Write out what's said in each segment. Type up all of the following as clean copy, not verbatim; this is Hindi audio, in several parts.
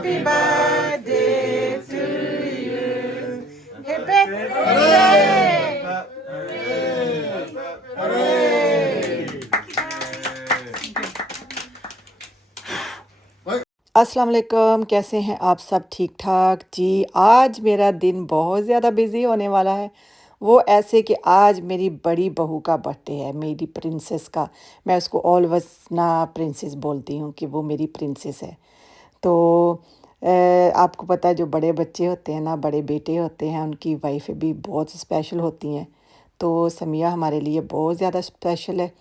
Happy birthday to you. Happy birthday. अस्सलाम वालेकुम, कैसे हैं आप सब? ठीक ठाक जी। आज मेरा दिन बहुत ज़्यादा बिज़ी होने वाला है। वो ऐसे कि आज मेरी बड़ी बहू का बर्थडे है, मेरी प्रिंसेस का। मैं उसको ऑलवेज़ ना प्रिंसेस बोलती हूँ कि वो मेरी प्रिंसेस है। तो आपको पता है जो बड़े बच्चे होते हैं ना, बड़े बेटे होते हैं, उनकी वाइफ़ें भी बहुत स्पेशल होती हैं। तो समिया हमारे लिए बहुत ज़्यादा स्पेशल है।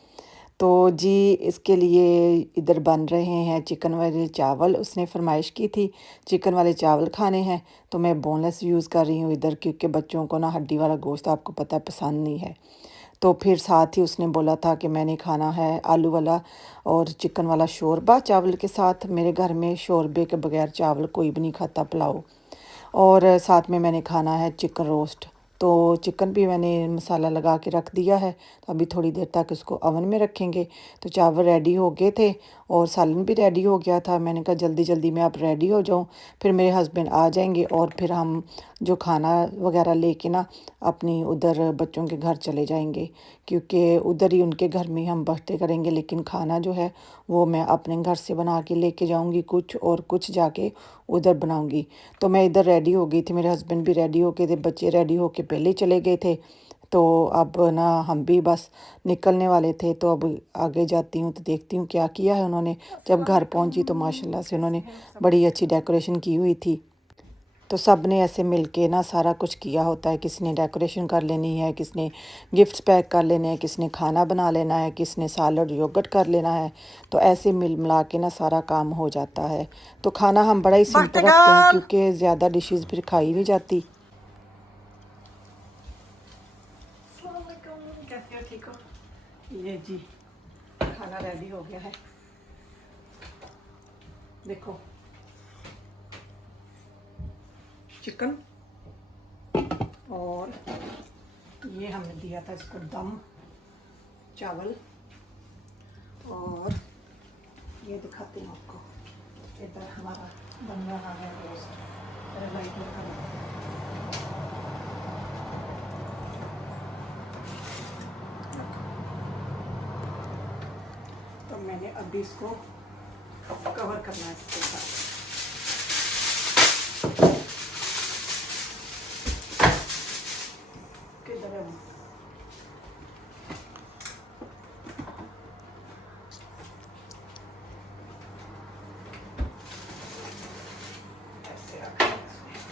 तो जी, इसके लिए इधर बन रहे हैं चिकन वाले चावल। उसने फ़रमाइश की थी चिकन वाले चावल खाने हैं, तो मैं बोनलेस यूज़ कर रही हूँ इधर, क्योंकि बच्चों को ना हड्डी वाला गोश्त आपको पता है पसंद नहीं है। तो फिर साथ ही उसने बोला था कि मैंने खाना है आलू वाला और चिकन वाला शोरबा चावल के साथ। मेरे घर में शोरबे के बगैर चावल कोई भी नहीं खाता, पुलाव। और साथ में मैंने खाना है चिकन रोस्ट। तो चिकन भी मैंने मसाला लगा के रख दिया है, तो अभी थोड़ी देर तक इसको ओवन में रखेंगे। तो चावल रेडी हो गए थे और सालन भी रेडी हो गया था। मैंने कहा जल्दी जल्दी मैं अब रेडी हो जाऊं, फिर मेरे हस्बैंड आ जाएंगे और फिर हम जो खाना वगैरह लेके ना अपनी उधर बच्चों के घर चले जाएंगे, क्योंकि उधर ही उनके घर में हम बर्थडे करेंगे। लेकिन खाना जो है वो मैं अपने घर से बना के लेके जाऊंगी कुछ, और कुछ जाके उधर बनाऊंगी। तो मैं इधर रेडी हो गई थी, मेरे हस्बैंड भी रेडी हो गए थे, बच्चे रेडी होके पहले ही चले गए थे। तो अब ना हम भी बस निकलने वाले थे। तो अब आगे जाती हूँ तो देखती हूँ क्या किया है उन्होंने। जब घर पहुँची तो माशाल्लाह से उन्होंने बड़ी अच्छी डेकोरेशन की हुई थी। तो सब ने ऐसे मिलके ना सारा कुछ किया होता है। किसी ने डेकोरेशन कर लेनी है, किसी ने गिफ्ट्स पैक कर लेने हैं, किसी ने खाना बना लेना है, किसी ने सैलड योगर्ट कर लेना है। तो ऐसे मिल मिला के ना सारा काम हो जाता है। तो खाना हम बड़ा ही सिंपल रखते हैं, क्योंकि ज़्यादा डिशेस फिर खाई नहीं जाती। कैसे हो? ठीक हो? ये जी खाना रेडी हो गया है, देखो। चिकन, और ये हमने दिया था इसको दम चावल, और ये दिखाती हूँ आपको। इधर हमारा बन रहा है रोस्ट। लाइट में तो मैंने अभी इसको कवर करना है इसके साथ। किधर है वो? ऐसे रखना है इसमें।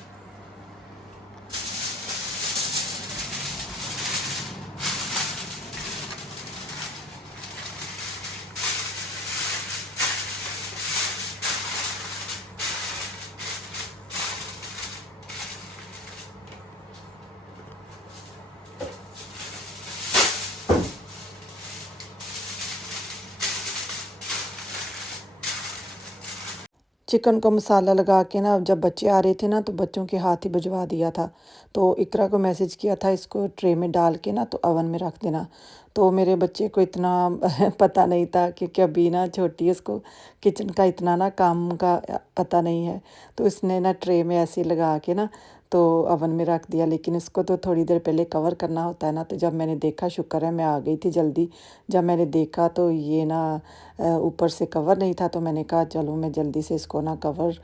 चिकन को मसाला लगा के ना, जब बच्चे आ रहे थे ना तो बच्चों के हाथ ही भिजवा दिया था। तो इकरा को मैसेज किया था इसको ट्रे में डाल के ना तो ओवन में रख देना। तो मेरे बच्चे को इतना पता नहीं था, क्योंकि अभी ना छोटी है, उसको किचन का इतना ना काम का पता नहीं है। तो इसने ना ट्रे में ऐसे लगा के ना तो ओवन में रख दिया। लेकिन इसको तो थोड़ी देर पहले कवर करना होता है ना। तो जब मैंने देखा, शुक्र है मैं आ गई थी जल्दी, जब मैंने देखा तो ये ना ऊपर से कवर नहीं था। तो मैंने कहा चलो मैं जल्दी से इसको ना कवर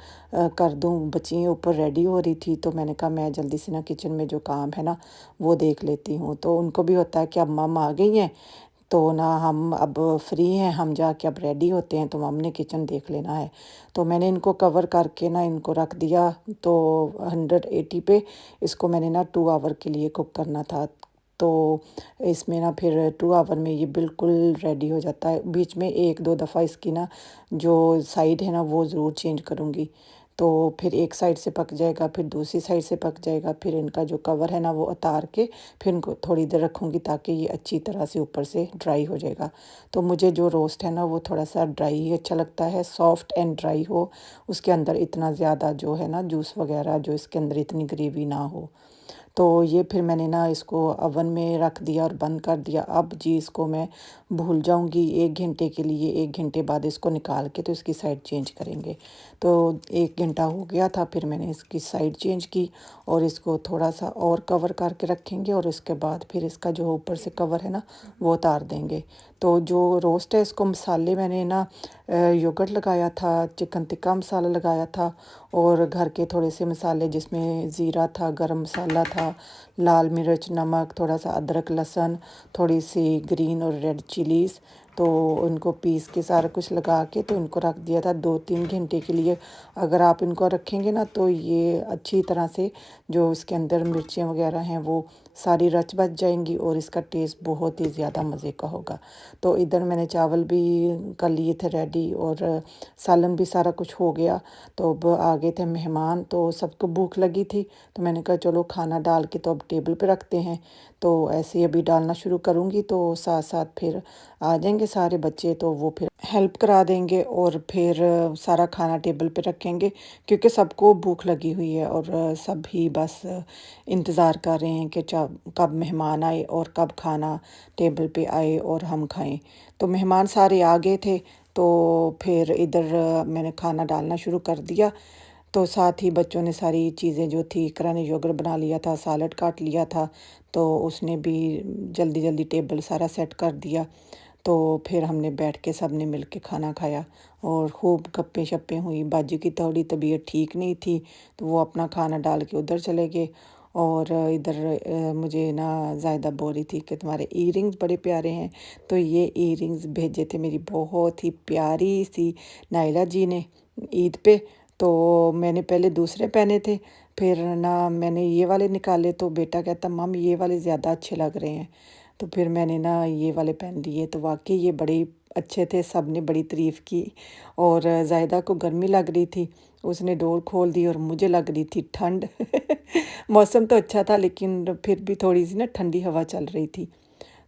कर दूं। बच्चियाँ ऊपर रेडी हो रही थी, तो मैंने कहा मैं जल्दी से ना किचन में जो काम है ना वो देख लेती हूँ। तो उनको भी होता है कि अब मम आ गई हैं, तो ना हम अब फ्री हैं, हम जाके अब रेडी होते हैं, तो मम ने किचन देख लेना है। तो मैंने इनको कवर करके ना इनको रख दिया। तो 180 पे इसको मैंने ना 2 आवर के लिए कुक करना था। तो इसमें ना फिर 2 आवर में ये बिल्कुल रेडी हो जाता है। बीच में 1-2 दफ़ा इसकी ना जो साइड है ना वो ज़रूर चेंज करूँगी। तो फिर एक साइड से पक जाएगा, फिर दूसरी साइड से पक जाएगा। फिर इनका जो कवर है ना वो उतार के फिर इनको थोड़ी देर रखूँगी, ताकि ये अच्छी तरह से ऊपर से ड्राई हो जाएगा। तो मुझे जो रोस्ट है ना वो थोड़ा-सा ड्राई ही अच्छा लगता है, सॉफ्ट एंड ड्राई हो। उसके अंदर इतना ज़्यादा जो है ना जूस वग़ैरह जो इसके अंदर इतनी ग्रेवी ना हो। तो ये फिर मैंने ना इसको ओवन में रख दिया और बंद कर दिया। अब जी इसको मैं भूल जाऊँगी 1 घंटे के लिए, 1 घंटे बाद इसको निकाल के तो इसकी साइड चेंज करेंगे। तो 1 घंटा हो गया था, फिर मैंने इसकी साइड चेंज की और इसको थोड़ा-सा और कवर करके रखेंगे और इसके बाद फिर इसका जो ऊपर से कवर है ना, वो उतार देंगे। तो जो रोस्ट है इसको मसाले मैंने ना योगर्ट लगाया था, चिकन टिक्का मसाला लगाया था और घर के थोड़े से मसाले जिसमें ज़ीरा था, गरम मसाला था, लाल मिर्च, नमक, थोड़ा-सा अदरक, लहसुन, थोड़ी-सी ग्रीन और रेड चिलीज़, तो उनको पीस के सारा कुछ लगा के तो इनको रख दिया था 2-3 घंटे के लिए। अगर आप इनको रखेंगे ना तो ये अच्छी तरह से जो इसके अंदर मिर्चें वग़ैरह हैं वो सारी रच बच जाएँगी और इसका टेस्ट बहुत ही ज़्यादा मज़े का होगा। तो इधर मैंने चावल भी कर लिए थे रेडी और सालन भी सारा कुछ हो गया। तो अब आ गए थे मेहमान, तो सबको भूख लगी थी, तो मैंने कहा चलो खाना डाल के तो अब टेबल पे रखते हैं। तो ऐसे ही अभी डालना शुरू करूँगी तो साथ-साथ फिर आ जाएँगे सारे बच्चे, तो वो फिर हेल्प करा देंगे और फिर सारा खाना टेबल पे रखेंगे क्योंकि सबको भूख लगी हुई है और सभी बस इंतज़ार कर रहे हैं कि कब मेहमान आए और कब खाना टेबल पे आए और हम खाएँ। तो मेहमान सारे आ गए थे, तो फिर इधर मैंने खाना डालना शुरू कर दिया। तो साथ ही बच्चों ने सारी चीज़ें जो थी, इकरा ने योगर्ट बना लिया था, सैलेड काट लिया था, तो उसने भी जल्दी-जल्दी टेबल सारा सेट कर दिया। तो फिर हमने बैठ के सब ने मिल के खाना खाया और खूब गप्पें-शप्पें हुई। बाजू की थोड़ी तबीयत ठीक नहीं थी, तो वो अपना खाना डाल के उधर चले गए और इधर मुझे ना ज़ायदा बोल रही थी कि तुम्हारे इयररिंग्स बड़े प्यारे हैं। तो ये इयररिंग्स भेजे थे मेरी बहुत ही प्यारी-सी नायला जी ने ईद पे। तो मैंने पहले दूसरे पहने थे, फिर ना मैंने ये वाले निकाले तो बेटा कहता मम्म ये वाले ज़्यादा अच्छे लग रहे हैं। तो फिर मैंने ना ये वाले पहन लिए, तो वाक़ई ये बड़े अच्छे थे, सब ने बड़ी तारीफ़ की और ज़ाहिदा को गर्मी लग रही थी, उसने डोर खोल दी और मुझे लग रही थी ठंड। मौसम तो अच्छा था लेकिन फिर भी थोड़ी-सी ना ठंडी हवा चल रही थी।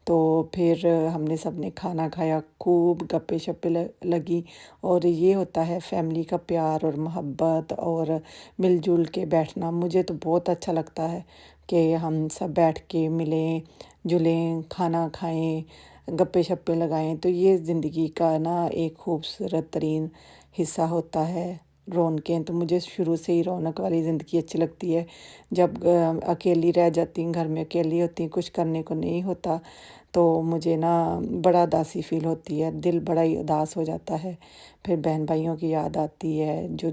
तो फिर हमने सब ने खाना खाया, खूब गप्पे-शप्पे लगी और ये होता है फैमिली का प्यार और मोहब्बत और मिल-जुल के बैठना। मुझे तो बहुत अच्छा लगता है कि हम सब बैठ के मिलें-जुलें, खाना खाएँ, गप्पे-शप्पे लगाएँ। तो ये ज़िंदगी का ना एक खूबसूरत तरीन हिस्सा होता है, रौनकें। तो मुझे शुरू से ही रौनक वाली ज़िंदगी अच्छी लगती है। जब अकेली रह जाती हूँ, घर में अकेली होती हूँ, कुछ करने को नहीं होता, तो मुझे ना बड़ा उदासी फ़ील होती है, दिल बड़ा ही उदास हो जाता है। फिर बहन-भाइयों की याद आती है, जो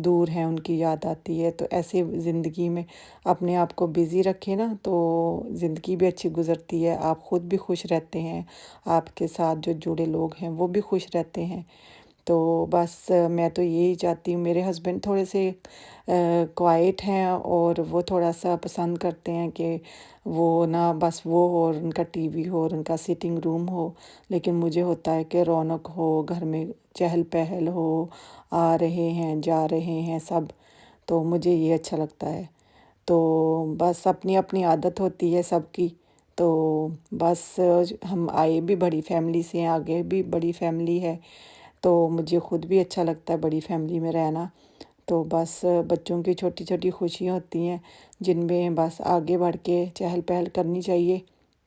दूर हैं उनकी याद आती है। तो ऐसे ज़िंदगी में अपने आप को बिज़ी रखें ना तो ज़िंदगी भी अच्छी गुज़रती है, आप ख़ुद भी खुश रहते हैं, आपके साथ जो जुड़े लोग हैं वो भी खुश रहते हैं। तो बस मैं तो यही चाहती हूँ, मेरे हस्बैंड थोड़े से क्वाइट हैं और वो थोड़ा-सा पसंद करते हैं कि वो ना बस वो हो और उनका टीवी हो और उनका सिटिंग रूम हो। लेकिन मुझे होता है कि रौनक हो, घर में चहल-पहल हो, आ रहे हैं, जा रहे हैं सब, तो मुझे ये अच्छा लगता है। तो बस अपनी-अपनी आदत होती है सबकी। तो बस हम आए भी बड़ी फैमिली से हैं, आगे भी बड़ी फैमिली है। तो मुझे खुद भी अच्छा लगता है बड़ी फैमिली में रहना। तो बस बच्चों की छोटी-छोटी खुशियाँ होती हैं, जिनमें बस आगे बढ़ के चहल-पहल करनी चाहिए।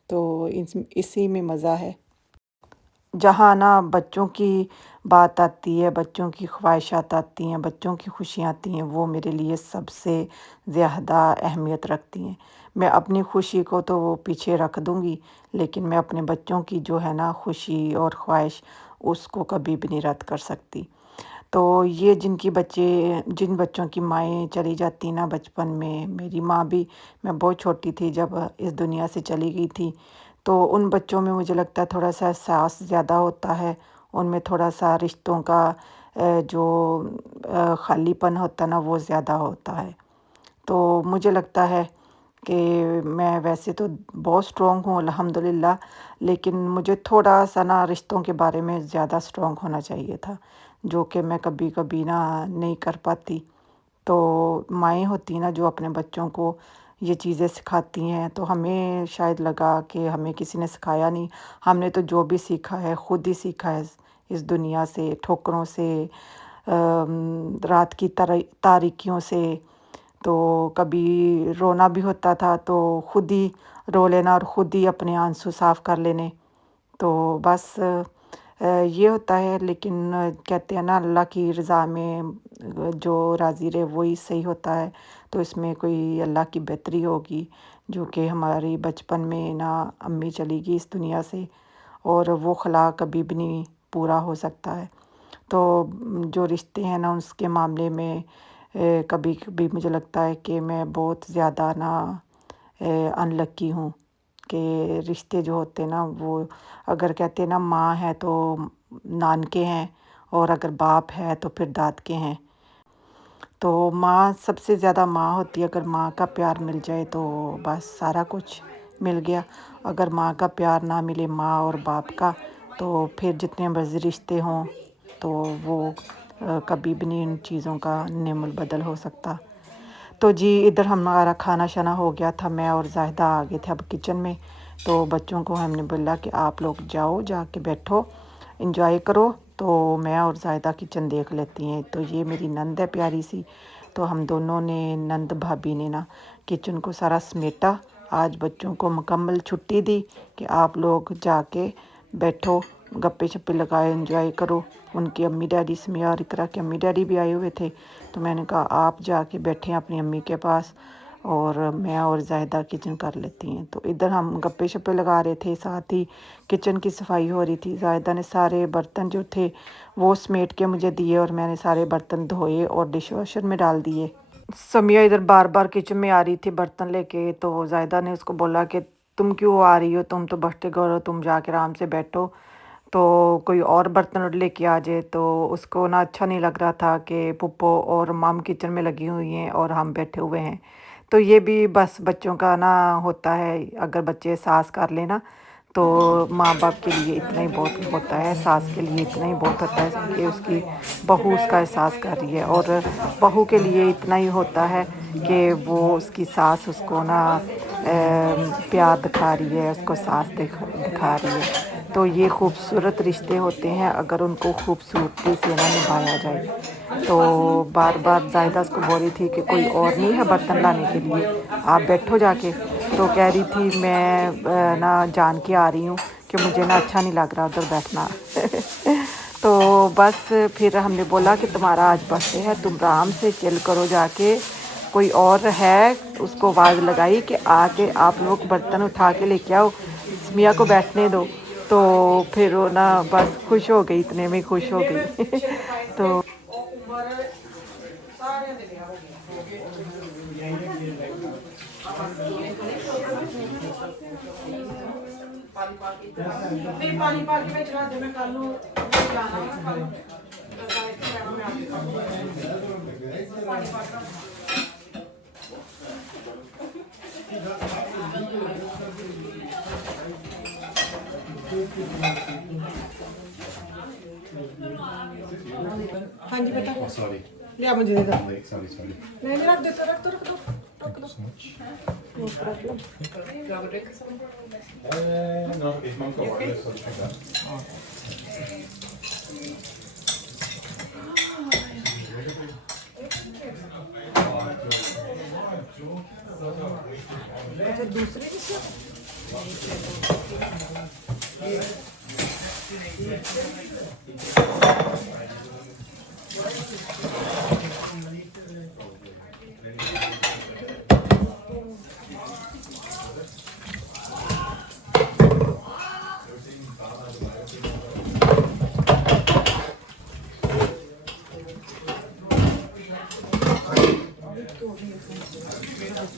तो इसी में मज़ा है। जहाँ ना बच्चों की बात आती है, बच्चों की ख्वाहिशात आती हैं, बच्चों की खुशियाँ आती हैं, वो मेरे लिए सबसे ज़्यादा अहमियत रखती हैं। मैं अपनी खुशी को तो वो पीछे रख दूँगी, लेकिन मैं अपने बच्चों की जो है ना खुशी और ख्वाहिश, उसको कभी भी नहीं रद्द कर सकती। तो ये जिन बच्चों की माएँ चली जाती ना बचपन में, मेरी माँ भी, मैं बहुत छोटी थी जब इस दुनिया से चली गई थी, तो उन बच्चों में मुझे लगता है थोड़ा-सा एहसास ज़्यादा होता है, उनमें थोड़ा-सा रिश्तों का जो खालीपन होता है ना वो ज़्यादा होता है। तो मुझे लगता है कि मैं वैसे तो बहुत स्ट्रॉन्ग हूँ अल्हम्दुलिल्लाह, लेकिन मुझे थोड़ा-सा ना रिश्तों के बारे में ज़्यादा स्ट्रॉन्ग होना चाहिए था, जो कि मैं कभी-कभी ना नहीं कर पाती। तो माएँ होती ना जो अपने बच्चों को ये चीज़ें सिखाती हैं, तो हमें शायद लगा कि हमें किसी ने सिखाया नहीं, हमने तो जो भी सीखा है खुद ही सीखा है इस दुनिया से, ठोकरों से, रात की तारीकियों से। तो कभी रोना भी होता था तो खुद ही रो लेना और खुद ही अपने आंसू साफ़ कर लेने। तो बस ये होता है, लेकिन कहते हैं ना अल्लाह की रज़ा में जो राज़ी रहे वही सही होता है। तो इसमें कोई अल्लाह की बेहतरी होगी, जो कि हमारी बचपन में ना अम्मी चली गई इस दुनिया से, और वो ख़ला कभी भी नहीं पूरा हो सकता है। तो जो रिश्ते हैं ना उसके मामले में कभी-कभी मुझे लगता है कि मैं बहुत ज़्यादा ना अनलकी हूँ, कि रिश्ते जो होते हैं ना वो, अगर कहते हैं ना माँ है तो नानके हैं, और अगर बाप है तो फिर दादके हैं। तो माँ सबसे ज़्यादा माँ होती है, अगर माँ का प्यार मिल जाए तो बस सारा कुछ मिल गया। अगर माँ का प्यार ना मिले, माँ और बाप का, तो फिर जितने मर्ज़ी रिश्ते हों तो वो कभी भी नहीं इन चीज़ों का नेमुल बदल हो सकता। तो जी इधर हमारा खाना-शाना हो गया था, मैं और ज़ाहिदा आ गए थे अब किचन में। तो बच्चों को हमने बोला कि आप लोग जाओ, जाके बैठो, एंजॉय करो, तो मैं और ज़ाहिदा किचन देख लेती हैं। तो ये मेरी नंद है प्यारी सी, तो हम दोनों ने, नंद भाभी ने ना किचन को सारा समेटा। आज बच्चों को मुकम्मल छुट्टी दी कि आप लोग जाके बैठो, गप्पे-शप्पे लगाए, एंजॉय करो। उनकी अम्मी-डैडी समिया और इकरा के अम्मी-डैडी भी आए हुए थे। तो मैंने कहा आप जाके बैठें अपनी अम्मी के पास, और मैं और ज़ाहिदा किचन कर लेती हैं। तो इधर हम गप्पे-शप्पे लगा रहे थे, साथ ही किचन की सफाई हो रही थी। ज़ाहिदा ने सारे बर्तन जो थे वो समेट के मुझे दिए, और मैंने सारे बर्तन धोए और डिश वॉशर में डाल दिए। समिया इधर बार-बार किचन में आ रही थी बर्तन लेके, तो ज़ाहिदा ने उसको बोला कि तुम क्यों आ रही हो, तुम तो बच्चे घर हो, तुम जाके आराम से बैठो, तो कोई और बर्तन लेके आ जाए। तो उसको ना अच्छा नहीं लग रहा था कि पुप्पो और मम किचन में लगी हुई हैं और हम बैठे हुए हैं। तो ये भी बस बच्चों का ना होता है, अगर बच्चे सास कर लें ना, तो माँ बाप के लिए इतना ही बहुत होता है, सास के लिए इतना ही बहुत होता है कि उसकी बहू उसका एहसास कर रही है, और बहू के लिए इतना ही होता है कि वो उसकी सास उसको ना प्यार दिखा रही है, उसको सास दिखा रही है। तो ये खूबसूरत रिश्ते होते हैं अगर उनको खूबसूरती से ना निभाया जाए। तो बार-बार ज़ाहिदा उसको बोल रही थी कि कोई और नहीं है बर्तन लाने के लिए, आप बैठो जाके। तो कह रही थी मैं ना जान के आ रही हूँ कि मुझे ना अच्छा नहीं लग रहा उधर बैठना। तो बस फिर हमने बोला कि तुम्हारा आज बर्थडे है, तुम आराम से चिल करो जाके, कोई और है उसको आवाज़ लगाई कि आके आप लोग बर्तन उठा के लेके आओ, मियाँ को बैठने दो। तो फिर वो ना बस खुश हो गई, इतने में खुश हो गई। तो हाँ जी बेटा, Oh, sorry. लिया मुझे दे दो। I'm late. Sorry, sorry. नहीं नहीं, रख दो, रख दो, रख दो, रख दो। No problem. No, his mum's got water, so I'll take that. अच्छा दूसरी डिश है?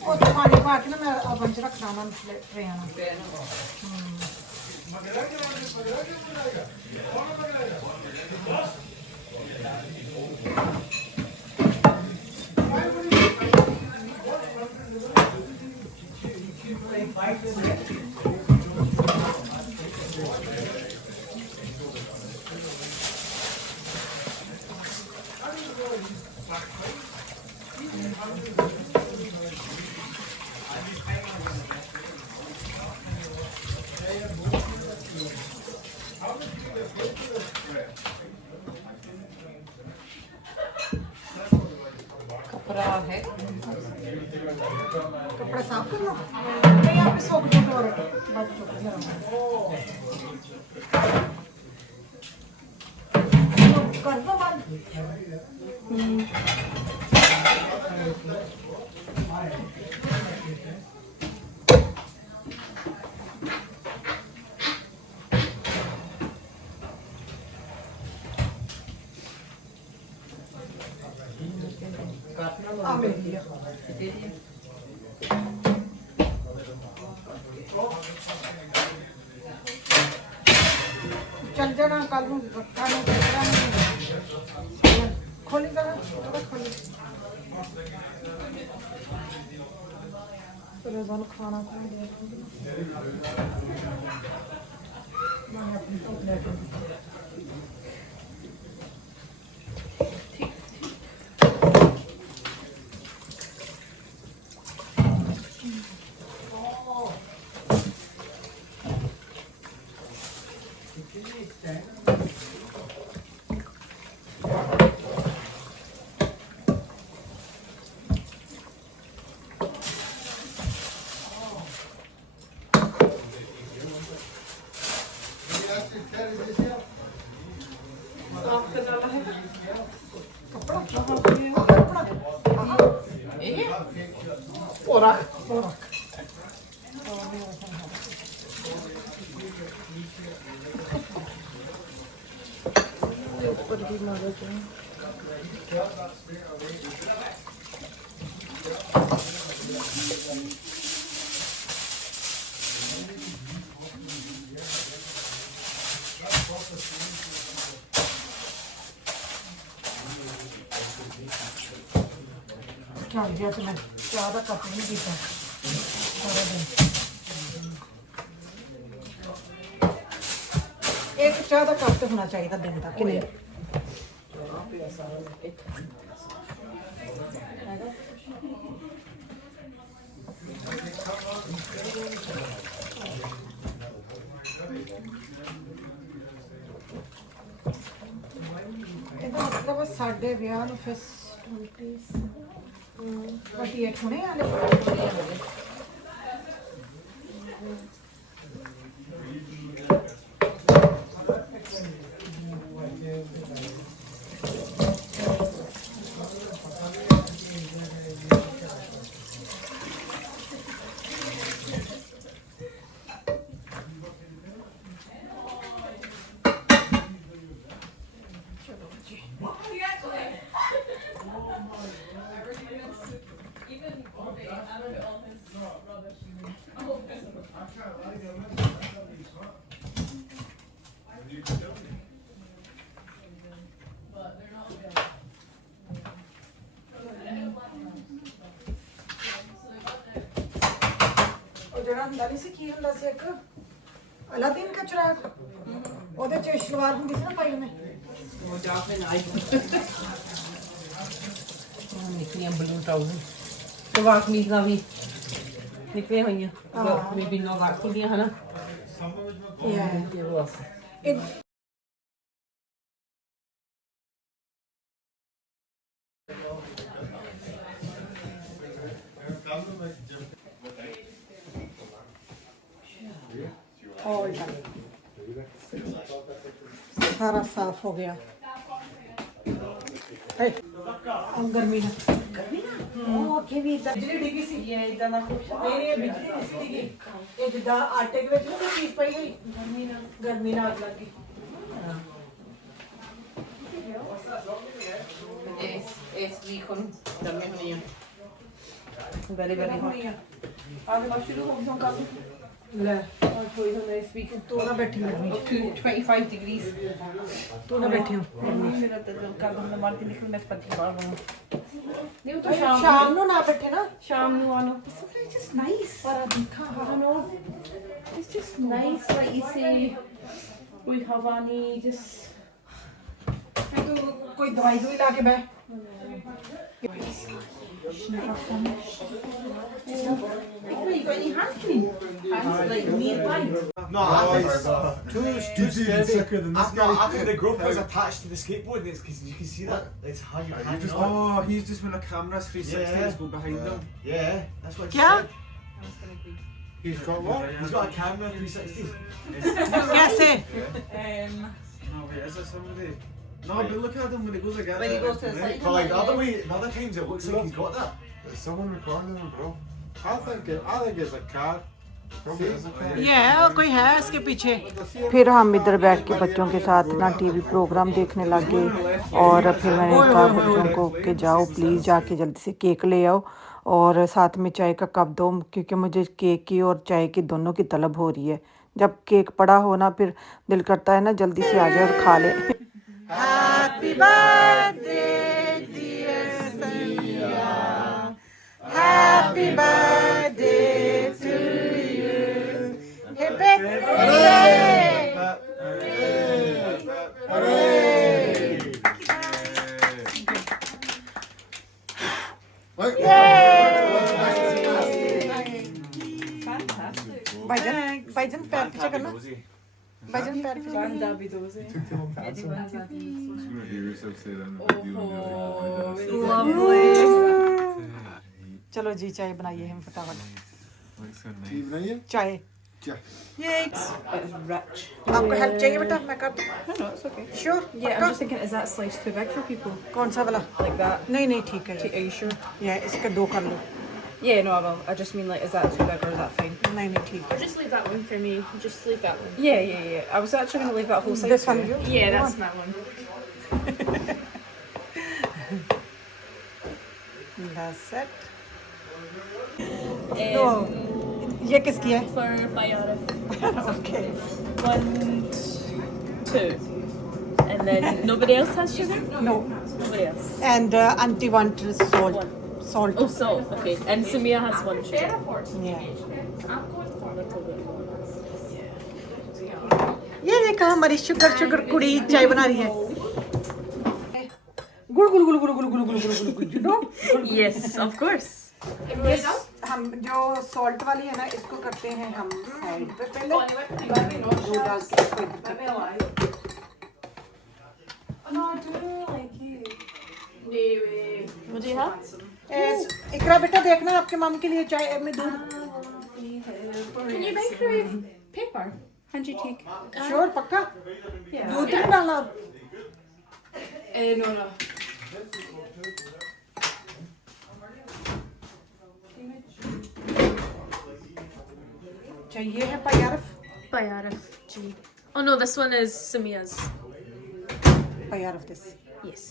ਉਹ ਤਾਂ ਪਾਣੀ ਪਾ ਕੇ ਨਾ ਮੈਂ ਅਵਨ ਚ ਰੱਖਣਾ ਉਹਨਾਂ ਨੂੰ ਟਰੇਆਂ ਨੂੰ। कपड़ा है कपड़ा साफ कर लो नहीं यहाँ पे सोख दो और बस कर दो बंद चल जाना कल खोली जरा खोली चलो जानो खाना ऊपर भी मारो क्या गया तो मैं चाह का कप नहीं पीता सारा दिन एक चाह का कप तो होना चाहिए दिन का कि नहीं ਇਹਦਾ ਮਤਲਬ ਸਾਡੇ ਵਿਆਹ ਨੂੰ ਫਿਰ 28 ਹੋਣੇ ਵਾਲੇ ਜਿਹੜਾ ਹੁੰਦਾ ਨਹੀਂ ਸੀ ਕੀ ਹੁੰਦਾ ਸੀ ਇੱਕ ਅਲਾਦੀਨ ਦਾ ਚਿਰਾਗ ਉਹਦੇ ਚ ਸ਼ਲਵਾਰ ਹੁੰਦੀ ਸੀ ਨਾ ਪਾਈ ਉਹਨੇ वो जाके नाई निकलियां ब्लू ट्राउजर तो वाक मीज ना भी निकले हुई हैं मैं बिना वाक खुलियां है ना ये वो ਇਹ ऑल डन सारा साफ हो गया गर्मी ना ओके भी बिजली डिगी सी ये इदा ना मेरी बिजली नहीं सी डिगी ये जिदा आटे के ਵਿੱਚ ਨਾ ਚੀਜ਼ ਪਈ ਗਈ गर्मी ना ਅੱਗ ਲੱਗੀ इस वीक हम दमे हुई हैं वेरी वेरी हॉट आज बात शुरू हो गई कल ਲੈ और थोड़ी हम इस वीक ਤੂੰ ਨਾ ਬੈਠੀ गर्मी 25 degrees ਤੂੰ ਨਾ ਬੈਠੀ ਹੋ फिर कल हम मार्केट निकल मैं 25 बार नहीं वो तो ਸ਼ਾਮ ਨੂੰ ਨਾ ਬੈਠੇ ਨਾ शाम ਨੂੰ आनो It's just nice पर देखा I don't know it's just nice like you say कोई हवा नहीं just ਤੂੰ ਕੋਈ ਦਵਾਈ ਲਾ ਕੇ ਬੈ You got any hand cream? Hands like nearby. No, I think too He's even sicker than this guy. I think the GoPro is attached to the skateboard and it's because you can see that. It's how you hang Just, on. oh, he's just when the camera's 360, Yeah. let's go behind him. Yeah, that's what he Yeah. said. He's got what? He's got a camera 360. कैसे? No, wait, is there somebody? No, but look at him when he goes like that. When he goes to the side. But like other times it looks like he's got that. There's someone recording him, bro. I think it's a car. Probably is a car. ये कोई है इसके पीछे। फिर हम इधर बैठ के बच्चों के साथ ना टीवी प्रोग्राम देखने लग गए और फिर मैंने कहा बच्चों को कि जाओ प्लीज़ जाके जल्दी से केक ले आओ और साथ में चाय का कप दो क्योंकि मुझे केक की और चाय की दोनों की तलब हो रही है। जब केक पड़ा हो ना फिर दिल करता है ना जल्दी से आ जाए और खा ले। हैप्पी बर्थडे डियर सैया, happy birthday to you, happy भाईजान पैर पीछे करना, भाईजान पैर पीछे करना। Hear yourself say that in the video. चलो जी चाय बनाइए हम फटाफट। Looks so nice. चाय Yeah. आपको हेल्प चाहिए बेटा? मैं कर दूँ। No, it's okay. Sure? Yeah, I'm just thinking, is that slice too big for people? कौन सा वाला? Like that? नहीं नहीं ठीक है। Are you sure? ये इसके दो कर लो। Yeah, no, I will. I just mean, like, is that too big or is that fine? नहीं नहीं ठीक। Or just leave that one for me. Just leave that one. Yeah. I was actually going to leave that whole side. This one to you. you? Yeah, that's that one. That's it। तो ये किसकी है? For Bayarif. Okay। 1, 2. And then nobody else has sugar? No। Nobody else. And auntie want salt. Salt. Oh, salt. Okay. And Samia has 1 sugar. Yeah। A little bit more. ये देखो हमारी शुगर कुड़ी चाय बना रही है। गुड़ गुड़ गुड़ गुड़ गुड़ गुड़ गुड़ गुड़ गुड़ you know? Yes, of course. हम जो सॉल्ट वाली है ना इसको करते हैं हम साइड पे पहले दूध डाल के इसको इधर करते हैं। What do you have? इकरा बेटा देखना आपके माम के लिए चाय में दूध Can you microwave paper? Hanji teak. Sure पक्का दूध नहीं डालना No. चाहिए है पयारफ Bayarif. Gee. Oh no, this one is Samia's. पयारफ दिस Yes.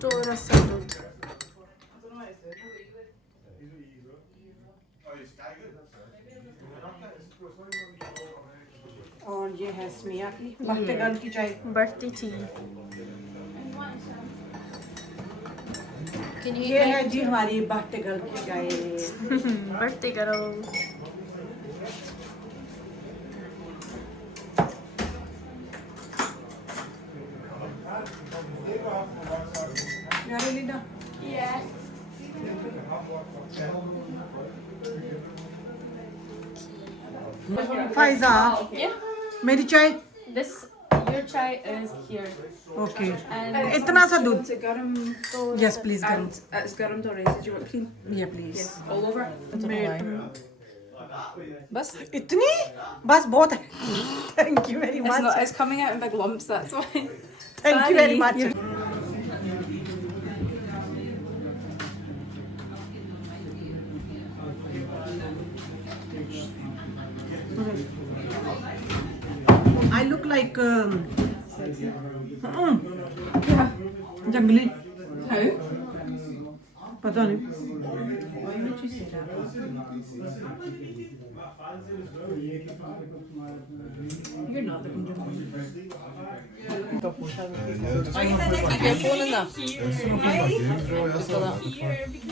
Dora Sandud. और ये है स्मिया की बर्थडे गर्ल की चाय Birthday tea. Can you ये है जी हमारी बर्थडे गर्ल की चाय Birthday girl. यार लीना फाइजा Yeah. मेरी चाय This your chai is here. Okay And इतना सा दूध Is it garam? Yes please गरम And it's garam or is it cream? ये प्लीज All over? Bus? इतनी बस बहुत है thank you very It's not. Much It's coming out in big lumps. That's why. Thank you very Sorry. Much I look like जंगली How? पता नहीं You're not looking jungle.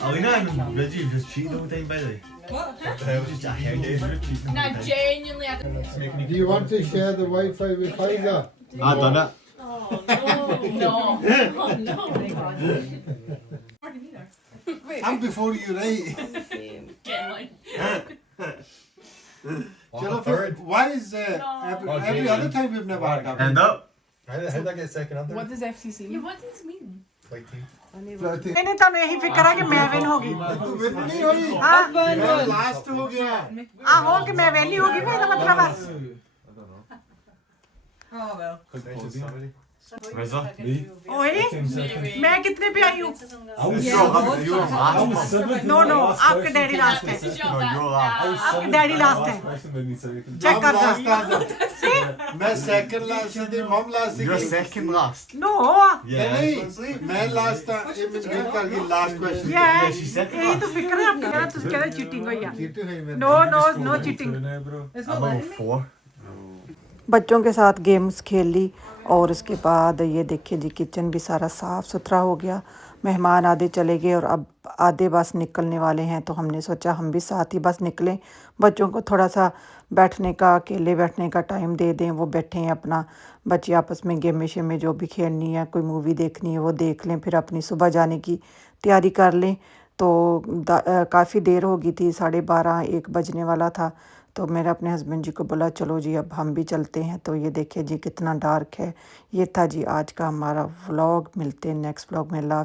Alina and Reggie just cheating all the time, by the way. What? I was just cheating all the time. no, genuinely, I don't. Do you want to share the Wi-Fi with Pfizer? I've done it. I'm before you, right? Chalo, why is every other time we've never had that? Hand up. How did I get second under? What does FCC mean? What does this mean? Like team. मैंने तो यही फिक्र है कि मैं विन होगी तू win नहीं हुई हाँ मैं last हो गया हो कि मैं वैली होगी फिर इसका मतलब है Oh well. Rizza. ओही मैं कितने पे आई हूँ You were last. No no आपके डैडी लास्ट है No, you're last. आपके डैडी लास्ट है चेक Mom कर last था मैं second last थी mom last You're थी second last. No Yeah. नहीं मैं last था ये मिस गिल कर गई last question ये she's second यही तो last. फिक्र है आपके यार तुझे कह चीटिंग हुई है जीते हुए मैं no no no cheating I'm level 4. बच्चों के साथ गेम्स खेल ली और उसके बाद ये देखिए जी किचन भी सारा साफ़ सुथरा हो गया मेहमान आधे चले गए और अब आधे बस निकलने वाले हैं तो हमने सोचा हम भी साथ ही बस निकलें बच्चों को थोड़ा सा बैठने का अकेले बैठने का टाइम दे दें वो बैठे हैं अपना बच्चे आपस में गेमें शेमें जो भी खेलनी है कोई मूवी देखनी है वो देख लें फिर अपनी सुबह जाने की तैयारी कर लें तो काफ़ी देर हो गई थी 12:30-1 बजने वाला था तो मैंने अपने हस्बैंड जी को बोला चलो जी अब हम भी चलते हैं तो ये देखिए जी कितना डार्क है ये था जी आज का हमारा व्लॉग मिलते हैं नेक्स्ट व्लॉग में।